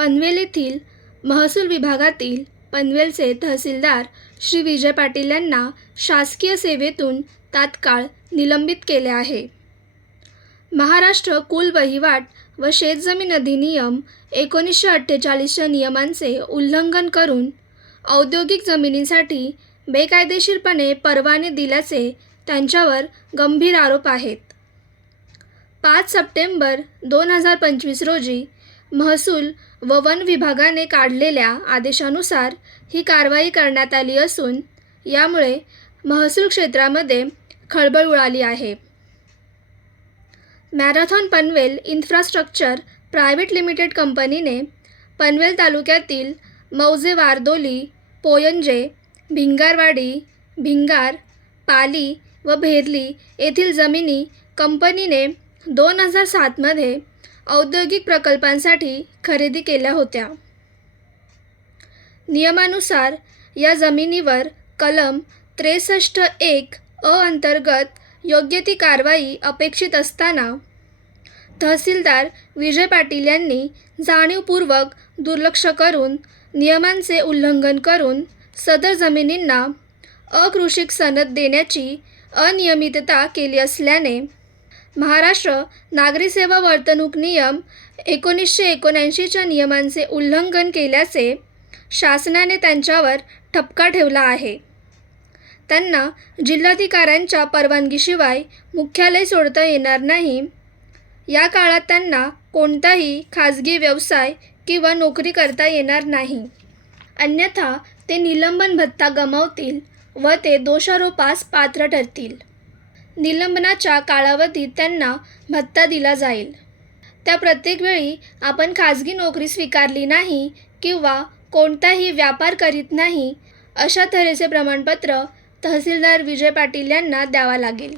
पनवेल येथील महसूल विभागातील पनवेलचे तहसीलदार श्री विजय पाटील यांना शासकीय सेवेतून तात्काळ निलंबित केले आहे. महाराष्ट्र कुल वहिवाट व शेतजमीन अधिनियम एकोणीसशे अठ्ठेचाळीसच्या नियमांचे उल्लंघन करून औद्योगिक जमिनीसाठी बेकायदेशीरपणे परवाने दिल्याचे त्यांच्यावर गंभीर आरोप आहेत. पाच सप्टेंबर दोन हजार पंचवीस रोजी महसूल व वन विभागाने काढलेल्या आदेशानुसार ही कारवाई करण्यात आली असून यामुळे महसूल क्षेत्रामध्ये खळबळ उडाली आहे. Marathon Panvel infrastructure private limited कंपनीने पनवेल तालुक्यातील मौजे वारदोली पोयंजे भिंगारवाडी भिंगार पाली व भेरली येथील जमिनी कंपनीने दोन हजार सातमध्ये औद्योगिक प्रकल्पांसाठी खरेदी केल्या होत्या. नियमानुसार या जमिनीवर कलम त्रेसष्ट एक अ अंतर्गत योग्य ती कारवाई अपेक्षित असताना तहसीलदार विजय पाटील यांनी जाणीवपूर्वक दुर्लक्ष करून नियमांचे उल्लंघन करून सदर जमिनींना अकृषिक सनद देण्याची अनियमितता केली असल्याने महाराष्ट्र नागरी सेवा वर्तणूक नियम एकोणीसशे एकोणऐंशीच्या नियमांचे उल्लंघन केल्याचे शासनाने त्यांच्यावर ठपका ठेवला आहे. त्यांना जिल्हाधिकाऱ्यांच्या परवानगीशिवाय मुख्यालय सोडता येणार नाही. या काळात त्यांना कोणताही खाजगी व्यवसाय किंवा नोकरी करता येणार नाही. अन्यथा ते निलंबन भत्ता गमावतील व ते दोषारोपास पात्र ठरतील. निलंबनाच्या कालावधीत त्यांना भत्ता दिला जाईल. त्या प्रत्येक वेळी आपण खाजगी नोकरी स्वीकारली नाही किंवा कोणताही व्यापार करीत नाही अशा तऱ्हेचे प्रमाणपत्र तहसीलदार विजय पाटील यांना द्यावा लागेल.